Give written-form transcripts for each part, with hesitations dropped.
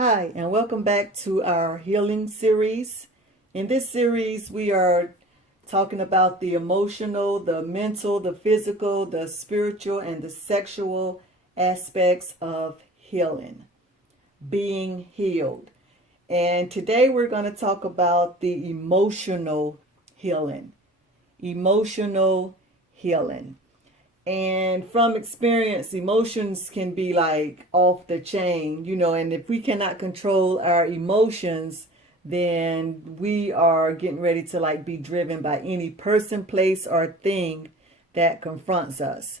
Hi, and welcome back to our healing series. In this series, we are talking about the emotional, the mental, the physical, the spiritual, and the sexual aspects of healing, being healed. And today we're going to talk about the emotional healing. Emotional healing. And from experience, emotions can be like off the chain, and if we cannot control our emotions, then we are getting ready to like be driven by any person, place, or thing that confronts us.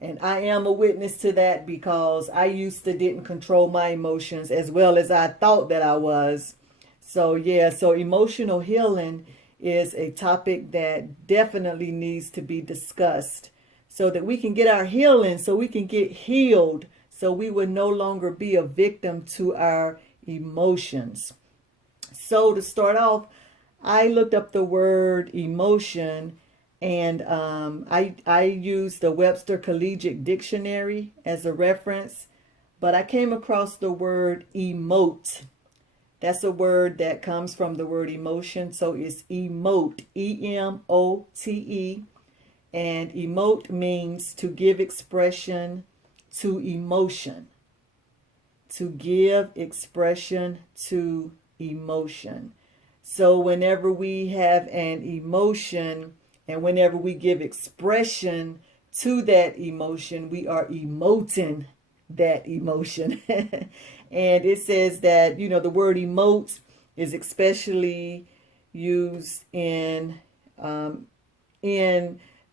And I am a witness to that because I used to didn't control my emotions as well as I thought that I was. So emotional healing is a topic that definitely needs to be discussed so that we can get our healing, so we can get healed, so we would no longer be a victim to our emotions. So to start off, I looked up the word emotion, and I used the Webster Collegiate Dictionary as a reference, but I came across the word emote. That's a word that comes from the word emotion, so it's emote, E-M-O-T-E. And emote means to give expression to emotion. To give expression to emotion. So whenever we have an emotion and whenever we give expression to that emotion, we are emoting that emotion. And it says that, the word emote is especially used in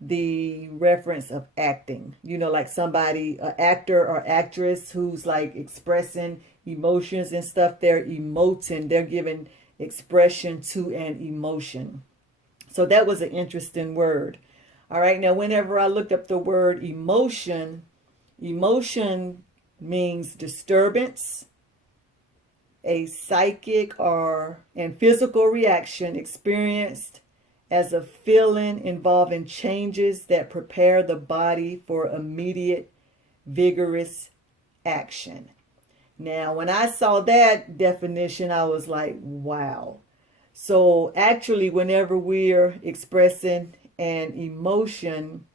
the reference of acting, like somebody, an actor or actress who's like expressing emotions and stuff, they're emoting, they're giving expression to an emotion. So that was an interesting word. All right, now whenever I looked up the word emotion, emotion means disturbance, a psychic and physical reaction experienced as a feeling involving changes that prepare the body for immediate, vigorous action. Now, when I saw that definition, I was like, wow. So actually, whenever we're expressing an emotion,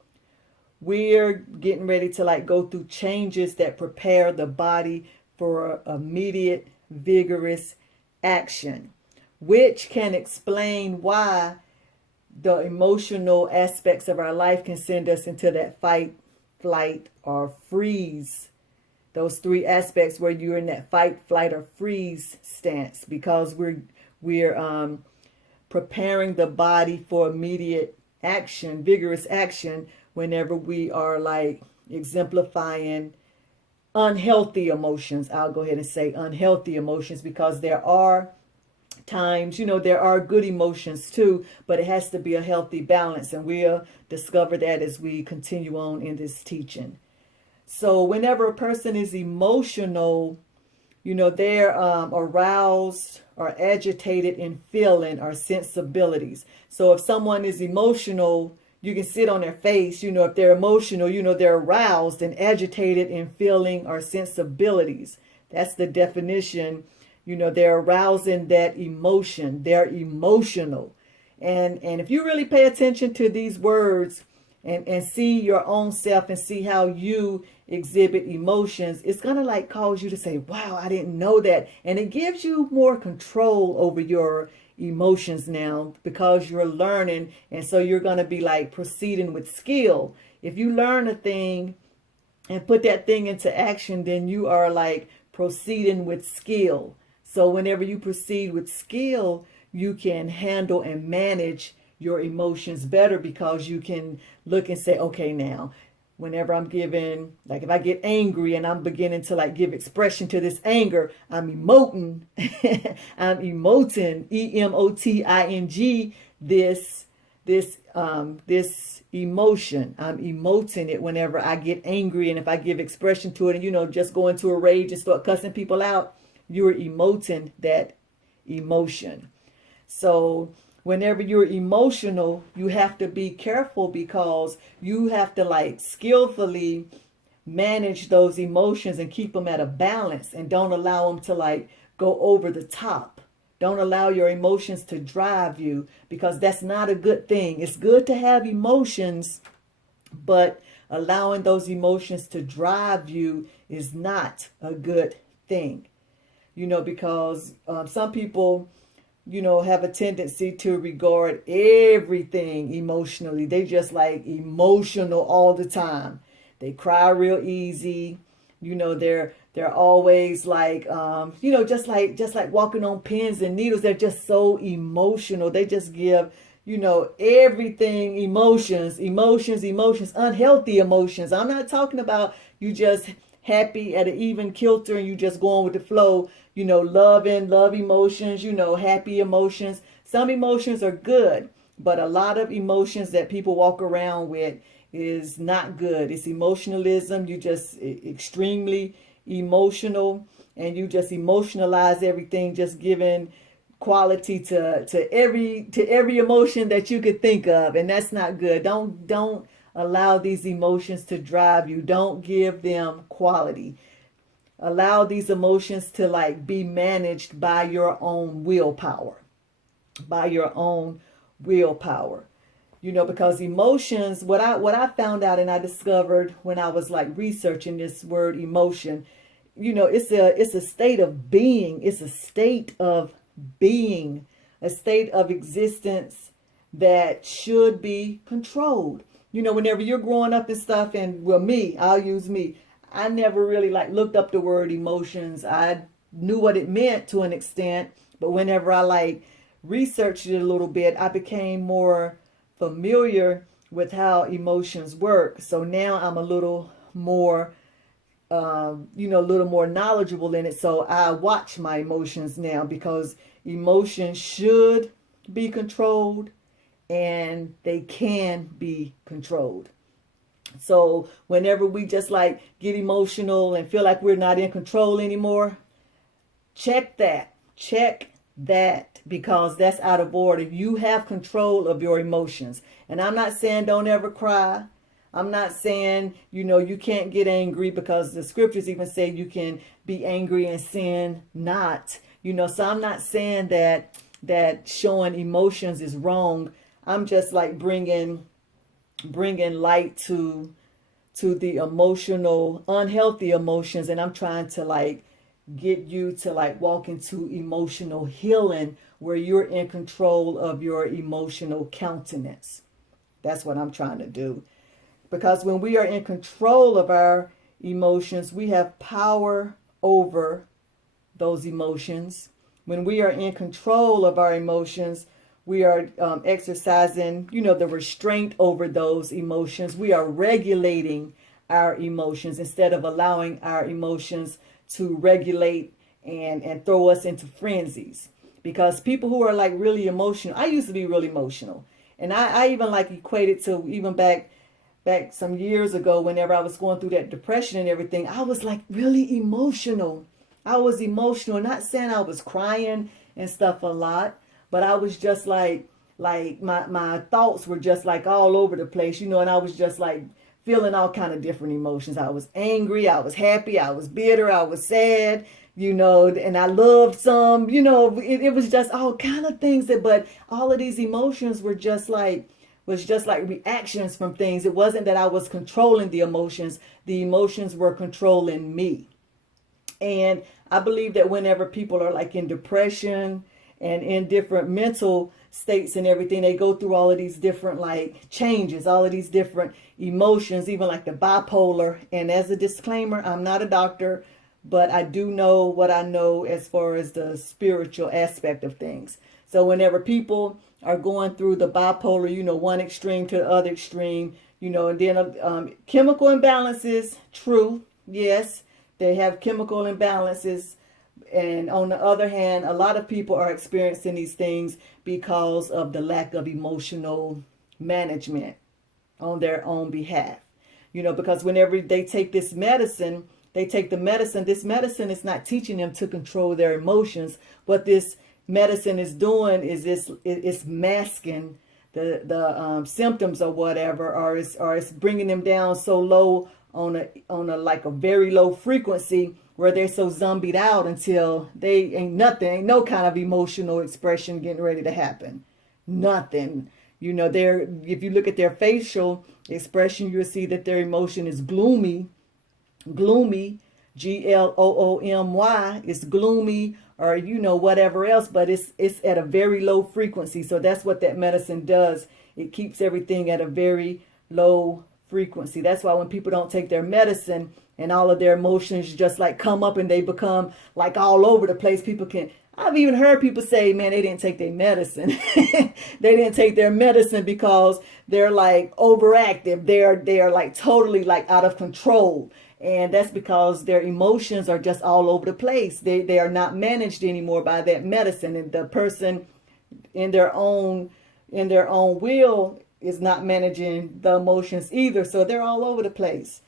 we're getting ready to like go through changes that prepare the body for immediate, vigorous action, which can explain why the emotional aspects of our life can send us into that fight, flight, or freeze. Those three aspects where you're in that fight, flight, or freeze stance, because we're preparing the body for immediate action, vigorous action, whenever we are like exemplifying unhealthy emotions. I'll go ahead and say unhealthy emotions, because there are times, there are good emotions too, but it has to be a healthy balance, and we'll discover that as we continue on in this teaching. So whenever a person is emotional, they're aroused or agitated in feeling or sensibilities. So if someone is emotional, you can see it on their face, if they're emotional, they're aroused and agitated in feeling or sensibilities. That's the definition. They're arousing that emotion. They're emotional. And if you really pay attention to these words and see your own self and see how you exhibit emotions, it's going to like cause you to say, wow, I didn't know that. And it gives you more control over your emotions now because you're learning. And so you're going to be like proceeding with skill. If you learn a thing and put that thing into action, then you are like proceeding with skill. So whenever you proceed with skill, you can handle and manage your emotions better, because you can look and say, okay, now, whenever I'm giving, like if I get angry and I'm beginning to like give expression to this anger, I'm emoting, I'm emoting, E-M-O-T-I-N-G, this emotion. I'm emoting it whenever I get angry, and if I give expression to it and, just go into a rage and start cussing people out, you're emoting that emotion. So whenever you're emotional, you have to be careful, because you have to like skillfully manage those emotions and keep them at a balance, and don't allow them to like go over the top. Don't allow your emotions to drive you, because that's not a good thing. It's good to have emotions, but allowing those emotions to drive you is not a good thing. Because some people, have a tendency to regard everything emotionally. They just like emotional all the time. They cry real easy. They're always like, just like walking on pins and needles. They're just so emotional. They just give, everything emotions, unhealthy emotions. I'm not talking about you just happy at an even kilter and you just going with the flow, love emotions, happy emotions. Some emotions are good, but a lot of emotions that people walk around with is not good. It's emotionalism. You just extremely emotional, and you just emotionalize everything, just giving quality to every emotion that you could think of, and that's not good. Don't allow these emotions to drive you. Don't give them quality. Allow these emotions to like be managed by your own willpower. Because emotions, what I found out and I discovered when I was like researching this word emotion, it's a state of being. It's a state of being, a state of existence that should be controlled. Whenever you're growing up and stuff, and I'll use me. I never really like looked up the word emotions. I knew what it meant to an extent, but whenever I like researched it a little bit, I became more familiar with how emotions work. So now I'm a little more, a little more knowledgeable in it. So I watch my emotions now, because emotions should be controlled and they can be controlled. So whenever we just like get emotional and feel like we're not in control anymore, check that, because that's out of order. You have control of your emotions. And I'm not saying don't ever cry. I'm not saying, you can't get angry, because the scriptures even say you can be angry and sin not. So I'm not saying that showing emotions is wrong. I'm just like bringing light to the emotional, unhealthy emotions, and I'm trying to like get you to like walk into emotional healing, where you're in control of your emotional countenance. That's what I'm trying to do. Because when we are in control of our emotions, we have power over those emotions. When we are in control of our emotions, we are exercising, the restraint over those emotions. We are regulating our emotions instead of allowing our emotions to regulate and throw us into frenzies. Because people who are like really emotional, I used to be really emotional. And I even like equated to even back some years ago, whenever I was going through that depression and everything, I was like really emotional. I was emotional, not saying I was crying and stuff a lot, but I was just like my thoughts were just like all over the place, and I was just like feeling all kind of different emotions. I was angry, I was happy, I was bitter, I was sad, and I loved some, it was just all kind of things but all of these emotions were just like reactions from things. It wasn't that I was controlling the emotions. The emotions were controlling me. And I believe that whenever people are like in depression and in different mental states and everything, they go through all of these different like changes, all of these different emotions, even like the bipolar. And as a disclaimer, I'm not a doctor, but I do know what I know as far as the spiritual aspect of things. So whenever people are going through the bipolar, one extreme to the other extreme, and then chemical imbalances, true, yes, they have chemical imbalances. And on the other hand, a lot of people are experiencing these things because of the lack of emotional management on their own behalf. Because whenever they take this medicine, this medicine is not teaching them to control their emotions. What this medicine is doing is it's masking the symptoms or whatever, or it's bringing them down so low on a like a very low frequency, where they're so zombied out until they ain't no kind of emotional expression getting ready to happen. Nothing. If you look at their facial expression, you'll see that their emotion is gloomy, gloomy, it's gloomy, or whatever else, but it's at a very low frequency. So that's what that medicine does. It keeps everything at a very low frequency. That's why when people don't take their medicine and all of their emotions just like come up and they become like all over the place, I've even heard people say, man, they didn't take their medicine. They didn't take their medicine because they're like overactive. They're like totally like out of control. And that's because their emotions are just all over the place. They are not managed anymore by that medicine. And the person in their own will is not managing the emotions either. So they're all over the place.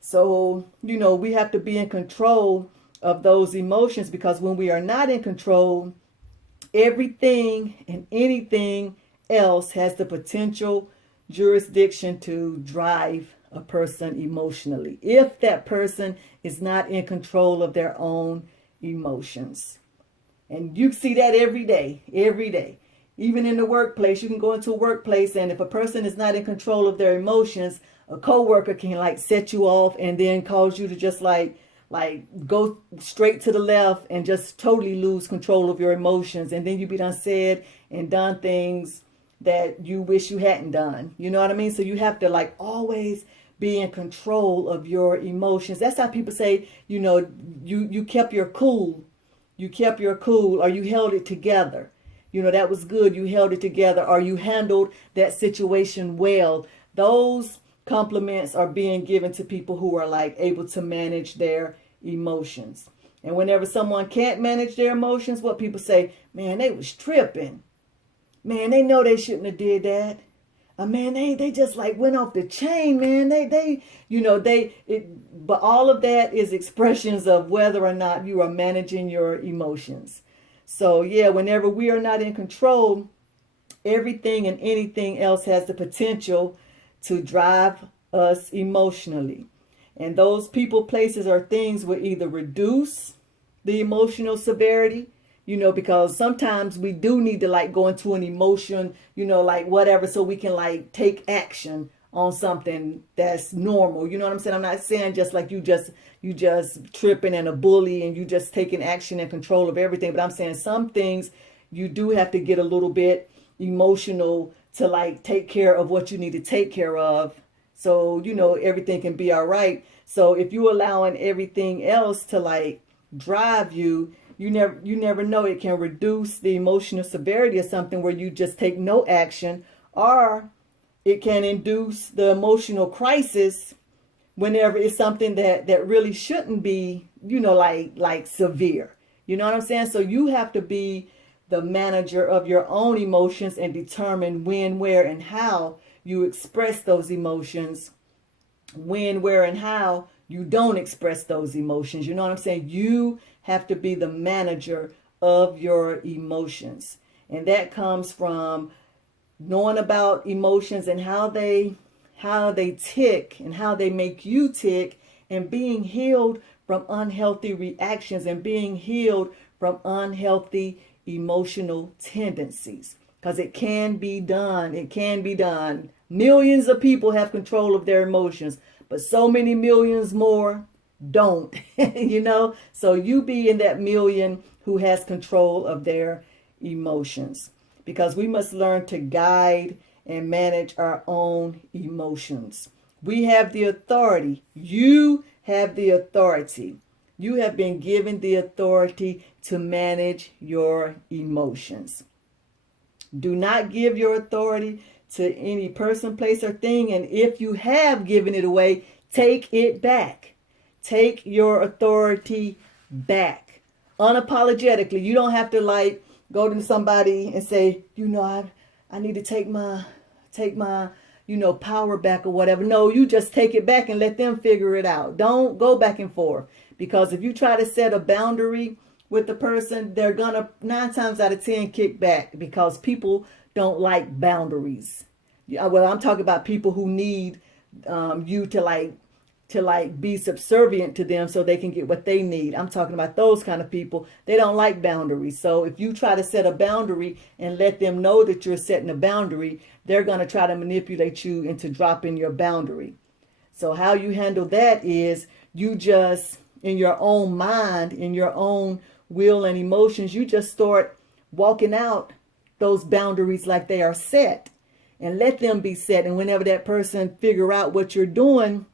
So, we have to be in control of those emotions, because when we are not in control, everything and anything else has the potential jurisdiction to drive a person emotionally, if that person is not in control of their own emotions. And you see that every day. Even in the workplace, you can go into a workplace, and if a person is not in control of their emotions, a coworker can like set you off and then cause you to just like go straight to the left and just totally lose control of your emotions. And then you be done said and done things that you wish you hadn't done. You know what I mean? So you have to like always be in control of your emotions. That's how people say, you kept your cool. You kept your cool, or you held it together. That was good. You held it together, or you handled that situation well. Those compliments are being given to people who are like able to manage their emotions. And whenever someone can't manage their emotions, what people say, man, they was tripping. Man, they know they shouldn't have did that. Man, they just like went off the chain, man. But all of that is expressions of whether or not you are managing your emotions. So yeah, whenever we are not in control, everything and anything else has the potential to drive us emotionally. And those people, places, or things will either reduce the emotional severity, because sometimes we do need to like go into an emotion, like whatever, so we can like take action on something that's normal. You know what I'm saying? I'm not saying just like you just tripping and a bully and you just taking action and control of everything. But I'm saying some things you do have to get a little bit emotional to like take care of what you need to take care of. So, everything can be all right. So if you're allowing everything else to like drive you, you never know, it can reduce the emotional severity of something where you just take no action, or it can induce the emotional crisis whenever it's something that really shouldn't be, like severe. You know what I'm saying? So you have to be the manager of your own emotions and determine when, where, and how you express those emotions, when, where, and how you don't express those emotions. You know what I'm saying? You have to be the manager of your emotions. And that comes from knowing about emotions and how they tick and how they make you tick, and being healed from unhealthy reactions and being healed from unhealthy emotional tendencies. Because it can be done. It can be done. Millions of people have control of their emotions, but so many millions more don't. So you be in that million who has control of their emotions, because we must learn to guide and manage our own emotions. We have the authority. You have the authority. You have been given the authority to manage your emotions. Do not give your authority to any person, place, or thing. And if you have given it away, take it back. Take your authority back. Unapologetically. You don't have to like go to somebody and say, I need to take my power back or whatever. No, you just take it back and let them figure it out. Don't go back and forth. Because if you try to set a boundary with the person, they're gonna 9 times out of 10 kick back, because people don't like boundaries. Well, I'm talking about people who need you to like to like be subservient to them so they can get what they need. I'm talking about those kind of people. They don't like boundaries. So if you try to set a boundary and let them know that you're setting a boundary, they're going to try to manipulate you into dropping your boundary. So how you handle that is you just, in your own mind, in your own will and emotions, you just start walking out those boundaries like they are set, and let them be set. And whenever that person figure out what you're doing,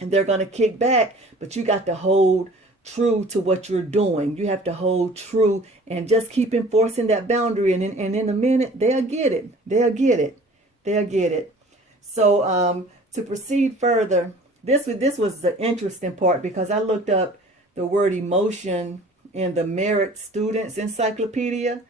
and they're going to kick back, but you got to hold true to what you're doing. You have to hold true and just keep enforcing that boundary. And in a minute, they'll get it. They'll get it. They'll get it. So to proceed further, this was the interesting part, because I looked up the word emotion in the Merit Students Encyclopedia.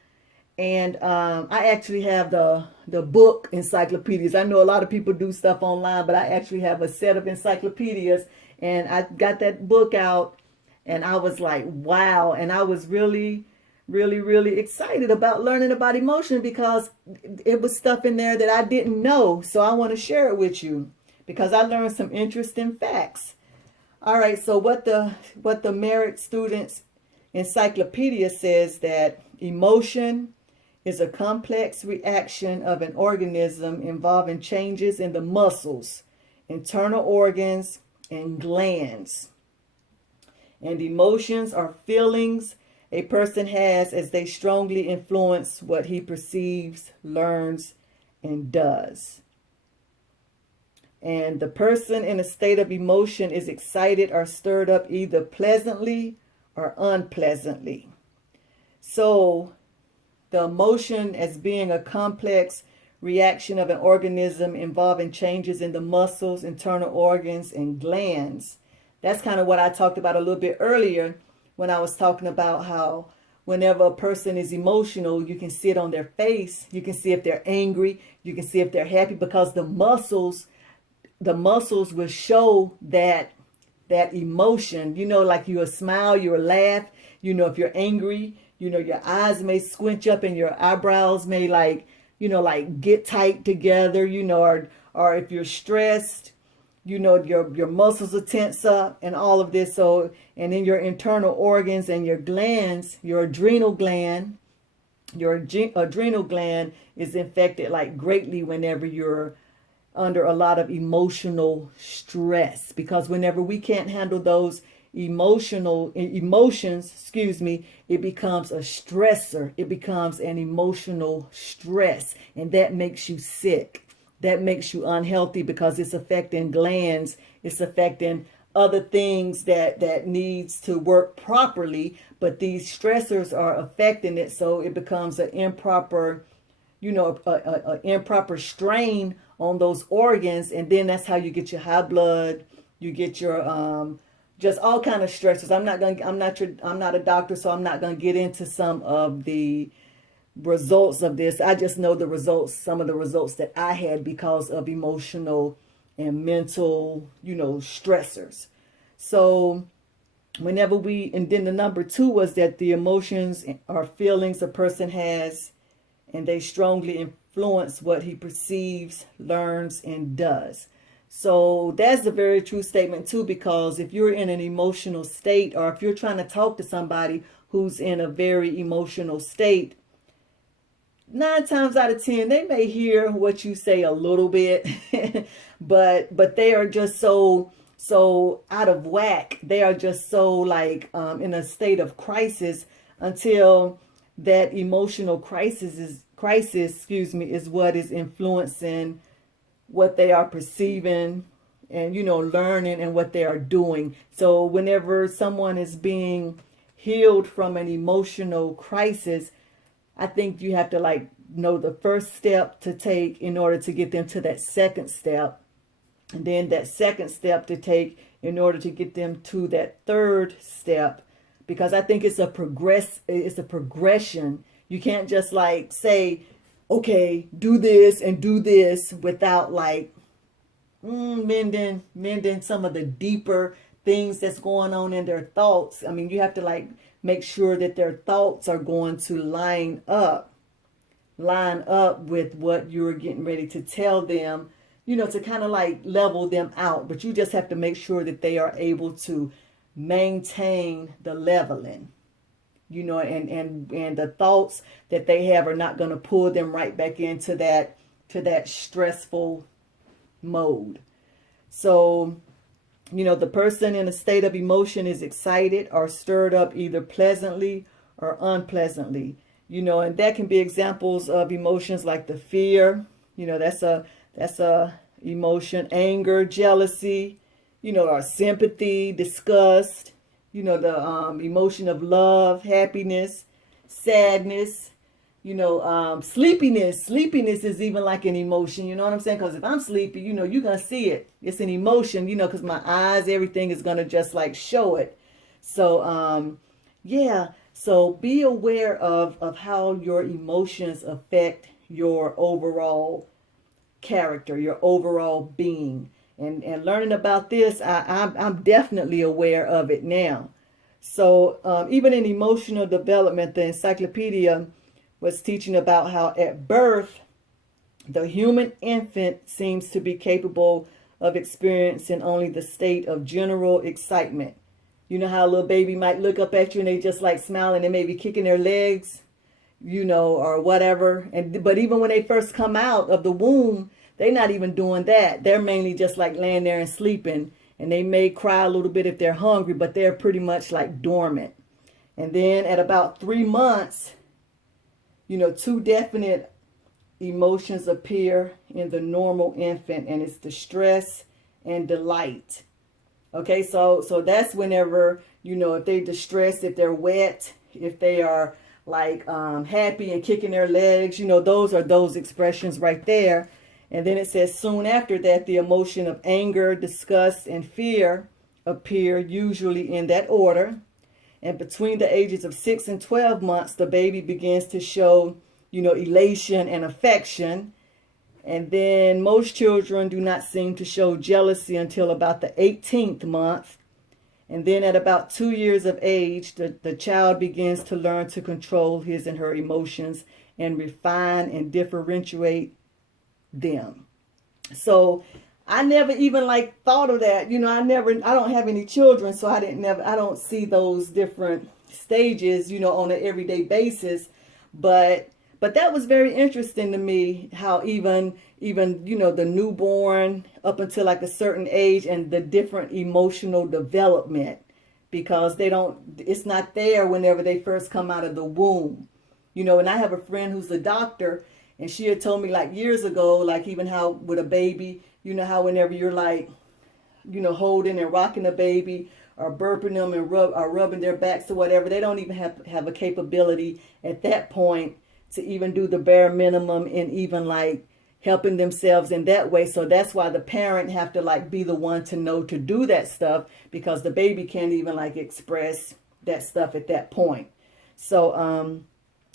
And I actually have the book encyclopedias. I know a lot of people do stuff online, but I actually have a set of encyclopedias. And I got that book out, and I was like, wow. And I was really, really, really excited about learning about emotion, because it was stuff in there that I didn't know. So I want to share it with you, because I learned some interesting facts. All right, so what the Merit Students Encyclopedia says, that emotion is a complex reaction of an organism involving changes in the muscles, internal organs, and glands. And emotions are feelings a person has as they strongly influence what he perceives, learns, and does. And the person in a state of emotion is excited or stirred up either pleasantly or unpleasantly. So the emotion as being a complex reaction of an organism involving changes in the muscles, internal organs, and glands. That's kind of what I talked about a little bit earlier when I was talking about how whenever a person is emotional, you can see it on their face. You can see if they're angry. You can see if they're happy, because the muscles will show that emotion. You know, like you'll smile, you'll laugh. You know, if you're angry, you know, your eyes may squinch up and your eyebrows may like get tight together, you know, or if you're stressed, you know, your muscles will tense up and all of this. So, and then your internal organs and your glands, your adrenal gland is affected like greatly whenever you're under a lot of emotional stress, because whenever we can't handle those emotions, it becomes a stressor. It becomes an emotional stress, and that makes you sick. That makes you unhealthy, because it's affecting glands. It's affecting other things that needs to work properly, but these stressors are affecting it, so it becomes an improper, a improper strain on those organs, and then that's how you get your high blood, you get your just all kind of stressors. I'm not a doctor, so I'm not gonna get into some of the results of this. I just know some of the results that I had because of emotional and mental, stressors. So whenever and then the number 2 was that the emotions or feelings a person has, and they strongly influence what he perceives, learns, and does. So that's a very true statement too, because if you're in an emotional state, or if you're trying to talk to somebody who's in a very emotional state, 9 times out of 10, they may hear what you say a little bit, but they are just so out of whack. They are just so like in a state of crisis, until that emotional crisis is what is influencing what they are perceiving and, learning, and what they are doing. So whenever someone is being healed from an emotional crisis, I think you have to know the first step to take in order to get them to that second step, and then that second step to take in order to get them to that third step. Because I think it's a progression. You can't just say, okay, do this and do this without mending some of the deeper things that's going on in their thoughts. I mean, you have to make sure that their thoughts are going to line up with what you're getting ready to tell them to kind of like level them out. But you just have to make sure that they are able to maintain the leveling, and the thoughts that they have are not going to pull them right back into that stressful mode. So, the person in a state of emotion is excited or stirred up either pleasantly or unpleasantly. And that can be examples of emotions like the fear, that's a emotion, anger, jealousy, or sympathy, disgust, the emotion of love, happiness, sadness, sleepiness. Sleepiness is even like an emotion, you know what I'm saying? Because if I'm sleepy, you're going to see it. It's an emotion, because my eyes, everything is going to just like show it. So, yeah. So be aware of how your emotions affect your overall character, your overall being. And learning about this, I'm definitely aware of it now. So even in emotional development, the encyclopedia was teaching about how at birth, the human infant seems to be capable of experiencing only the state of general excitement. You know how a little baby might look up at you and they just like smiling and maybe kicking their legs, or whatever. But even when they first come out of the womb, they're not even doing that. They're mainly just like laying there and sleeping. And they may cry a little bit if they're hungry, but they're pretty much like dormant. And then at about 3 months, two definite emotions appear in the normal infant, and it's distress and delight. Okay, so that's whenever, if they're distressed, if they're wet, if they are like happy and kicking their legs, those are those expressions right there. And then it says soon after that, the emotion of anger, disgust, and fear appear, usually in that order. And between the ages of 6 and 12 months, the baby begins to show, elation and affection. And then most children do not seem to show jealousy until about the 18th month. And then at about 2 years of age, the child begins to learn to control his and her emotions and refine and differentiate them. So I never even like thought of that. I don't have any children, so I don't see those different stages, on an everyday basis. But that was very interesting to me, how even the newborn up until like a certain age and the different emotional development, because it's not there whenever they first come out of the womb. And I have a friend who's a doctor, and she had told me like years ago, like even how with a baby, how whenever you're like, holding and rocking a baby or burping them and rubbing their backs or whatever, they don't even have a capability at that point to even do the bare minimum and even like helping themselves in that way. So that's why the parent have to like be the one to know to do that stuff, because the baby can't even like express that stuff at that point. So,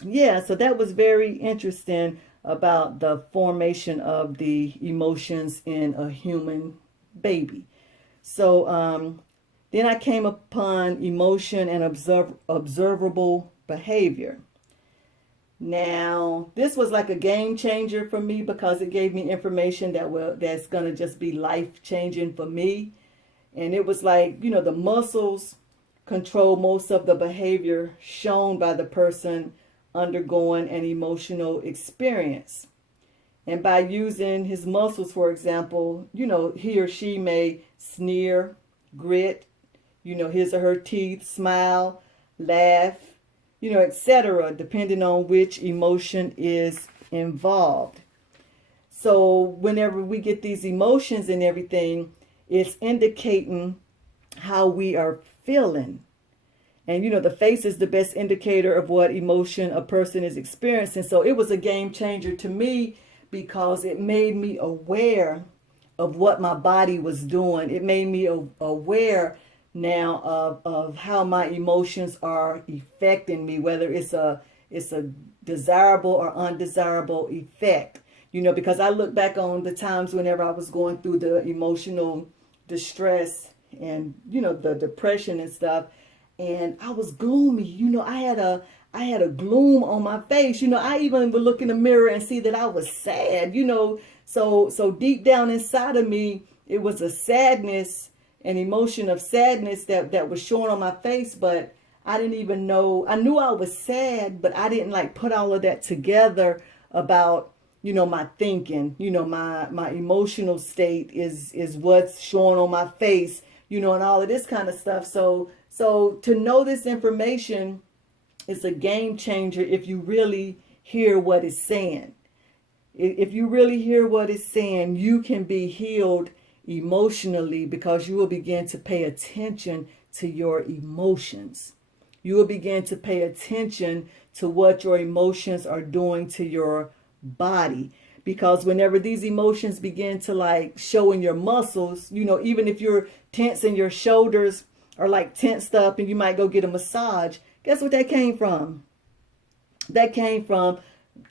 yeah, so that was very interesting about the formation of the emotions in a human baby. So then I came upon emotion and observable behavior. Now, this was like a game changer for me, because it gave me information that's going to just be life changing for me. And it was like, the muscles control most of the behavior shown by the person undergoing an emotional experience. And by using his muscles, for example, he or she may sneer, grit, his or her teeth, smile, laugh, etc., depending on which emotion is involved. So whenever we get these emotions and everything, it's indicating how we are feeling. And, the face is the best indicator of what emotion a person is experiencing. So it was a game changer to me, because it made me aware of what my body was doing. It made me aware now of how my emotions are affecting me, whether it's a desirable or undesirable effect. Because I look back on the times whenever I was going through the emotional distress and, the depression and stuff. and I was gloomy. I had a gloom on my face. I even would look in the mirror and see that I was sad. So deep down inside of me, it was a sadness, an emotion of sadness that was showing on my face, but I didn't even know. I knew I was sad, but I didn't like put all of that together about, my thinking. My emotional state is what's showing on my face, and all of this kind of stuff. So to know this information is a game changer if you really hear what it's saying. If you really hear what it's saying, you can be healed emotionally because you will begin to pay attention to your emotions. You will begin to pay attention to what your emotions are doing to your body. Because whenever these emotions begin to like show in your muscles, even if you're tense and your shoulders are like tensed up and you might go get a massage, guess what that came from? That came from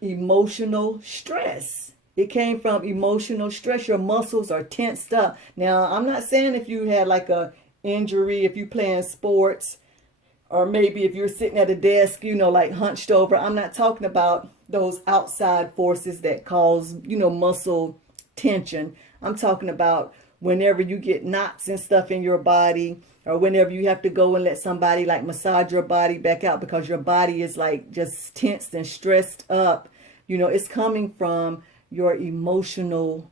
emotional stress. It came from emotional stress. Your muscles are tensed up. Now, I'm not saying if you had like a injury, if you playing sports, or maybe if you're sitting at a desk, like hunched over. I'm not talking about those outside forces that cause, muscle tension. I'm talking about whenever you get knots and stuff in your body, or whenever you have to go and let somebody like massage your body back out because your body is like just tensed and stressed up. It's coming from your emotional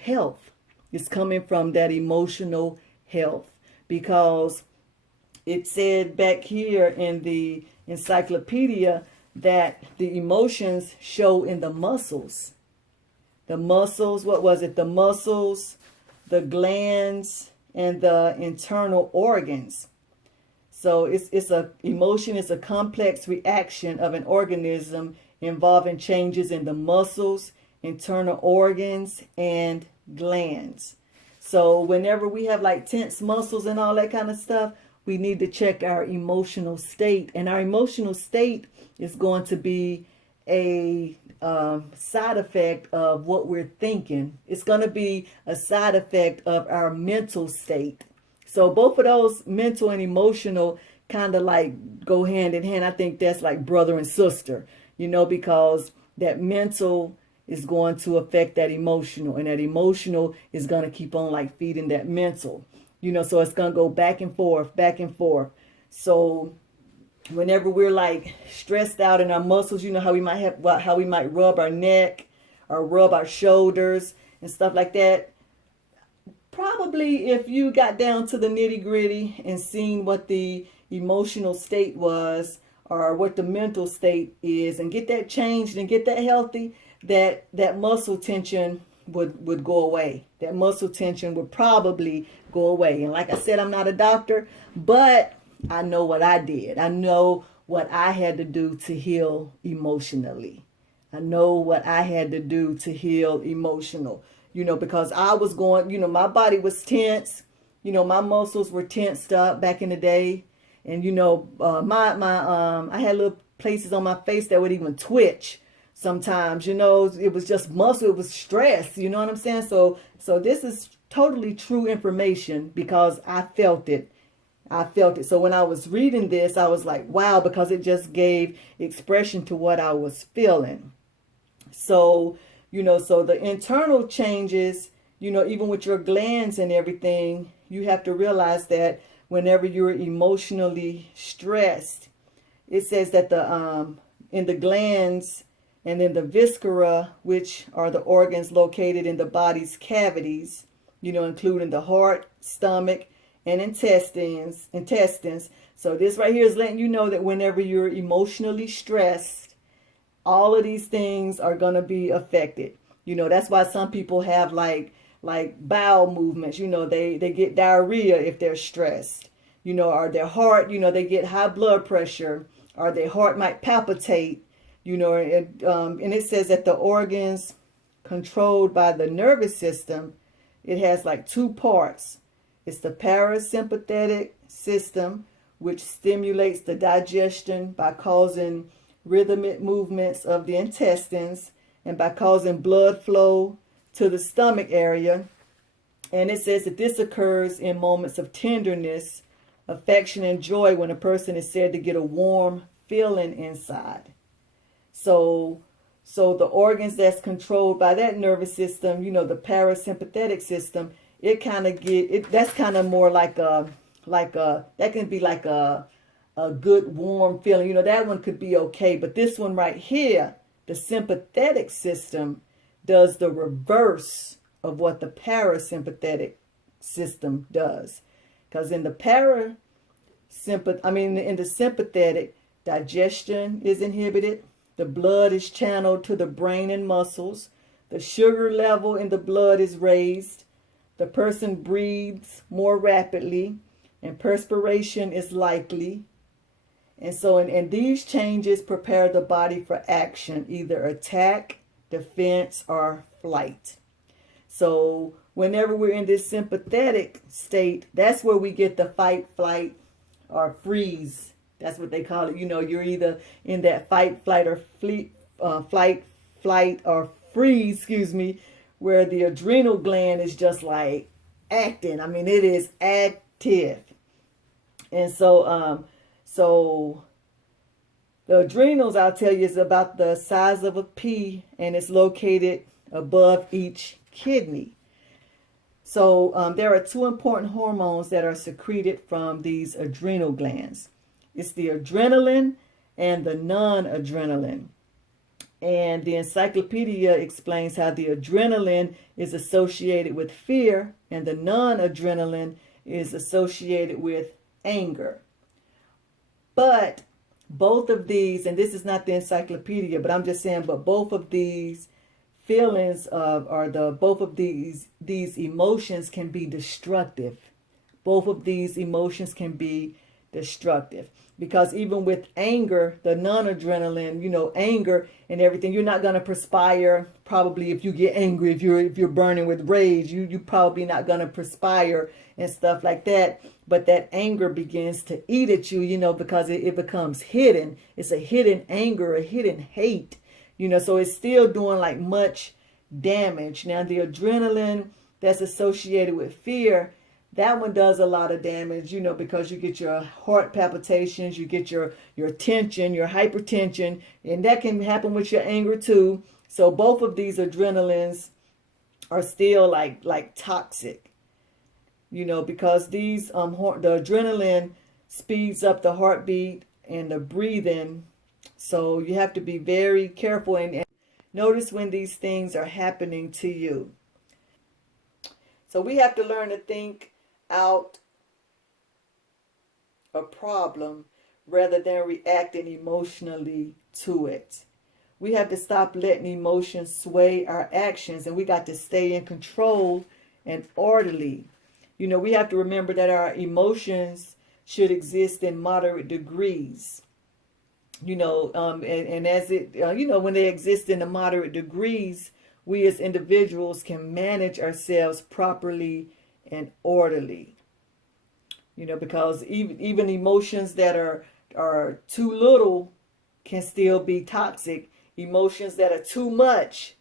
health. It's coming from that emotional health. Because it said back here in the encyclopedia that the emotions show in the muscles. The muscles, what was it? The muscles, the glands, and the internal organs. So emotion is a complex reaction of an organism involving changes in the muscles, internal organs, and glands. So whenever we have like tense muscles and all that kind of stuff, we need to check our emotional state. And our emotional state is going to be a side effect of what we're thinking. It's going to be a side effect of our mental state. So both of those, mental and emotional, kind of like go hand in hand. I think that's like brother and sister, because that mental is going to affect that emotional, and that emotional is going to keep on like feeding that mental, so it's going to go back and forth, back and forth. So whenever we're like stressed out in our muscles, how we might rub our neck or rub our shoulders and stuff like that. Probably if you got down to the nitty gritty and seen what the emotional state was or what the mental state is and get that changed and get that healthy, that muscle tension would go away. That muscle tension would probably go away. And like I said, I'm not a doctor, but I know what I did. I know what I had to do to heal emotionally. I know what I had to do to heal emotional, because I was going, my body was tense. My muscles were tensed up back in the day. And, I had little places on my face that would even twitch. Sometimes, it was just muscle, it was stress, you know what I'm saying? So this is totally true information because I felt it. So when I was reading this, I was like, wow, because it just gave expression to what I was feeling. So, so the internal changes, even with your glands and everything, you have to realize that whenever you're emotionally stressed, it says that in the glands, and then the viscera, which are the organs located in the body's cavities, including the heart, stomach, and intestines. So this right here is letting you know that whenever you're emotionally stressed, all of these things are going to be affected. That's why some people have like bowel movements. They get diarrhea if they're stressed. Or their heart, they get high blood pressure, or their heart might palpitate. And it says that the organs controlled by the nervous system, it has like two parts. It's the parasympathetic system, which stimulates the digestion by causing rhythmic movements of the intestines and by causing blood flow to the stomach area. And it says that this occurs in moments of tenderness, affection, and joy when a person is said to get a warm feeling inside. So the organs that's controlled by that nervous system, the parasympathetic system, it kind of that's kind of more like a that can be like a good warm feeling. That one could be okay, but this one right here, the sympathetic system, does the reverse of what the parasympathetic system does. Because in the sympathetic, digestion is inhibited, the blood is channeled to the brain and muscles, the sugar level in the blood is raised, the person breathes more rapidly, and perspiration is likely. And so, and these changes prepare the body for action, either attack, defense, or flight. So whenever we're in this sympathetic state, that's where we get the fight, flight, or freeze. That's what they call it. You're either in that fight, flight, or flight, or freeze, where the adrenal gland is just like acting. I mean, it is active. And so the adrenals, I'll tell you, is about the size of a pea, and it's located above each kidney. So there are two important hormones that are secreted from these adrenal glands. It's the adrenaline and the non-adrenaline. And the encyclopedia explains how the adrenaline is associated with fear and the non-adrenaline is associated with anger. But both of these, and this is not the encyclopedia, but I'm just saying, but both of these feelings both of these emotions can be destructive. Both of these emotions can be destructive. Because even with anger, the non-adrenaline, anger and everything, you're not going to perspire. Probably if you get angry, if you're burning with rage, you probably not going to perspire and stuff like that. But that anger begins to eat at you, because it becomes hidden. It's a hidden anger, a hidden hate, so it's still doing like much damage. Now the adrenaline that's associated with fear, that one does a lot of damage, because you get your heart palpitations, you get your tension, your hypertension, and that can happen with your anger too. So both of these adrenalines are still like toxic, because these the adrenaline speeds up the heartbeat and the breathing. So you have to be very careful and notice when these things are happening to you. So we have to learn to think out a problem rather than reacting emotionally to it. We have to stop letting emotions sway our actions, and we got to stay in control and orderly. We have to remember that our emotions should exist in moderate degrees. And as it, when they exist in the moderate degrees, we as individuals can manage ourselves properly and orderly. Because even emotions that are too little can still be toxic. Emotions that are too much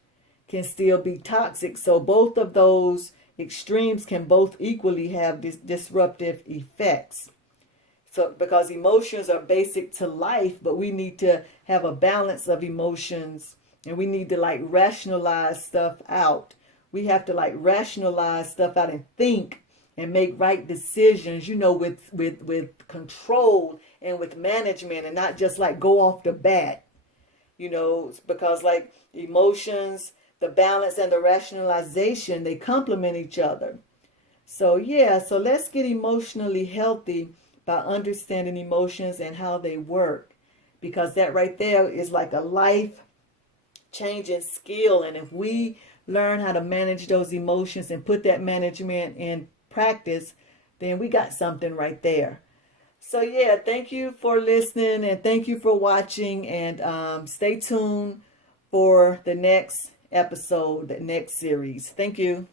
can still be toxic. So both of those extremes can both equally have disruptive effects. So because emotions are basic to life, but we need to have a balance of emotions, and we need to rationalize stuff out. We have to rationalize stuff out and think and make right decisions, with control and with management, and not just go off the bat, because emotions, the balance and the rationalization, they complement each other. So so let's get emotionally healthy by understanding emotions and how they work, because that right there is like a life-changing skill. And if we learn how to manage those emotions and put that management in practice, then we got something right there. So thank you for listening, and thank you for watching, and stay tuned for the next episode, the next series. Thank you.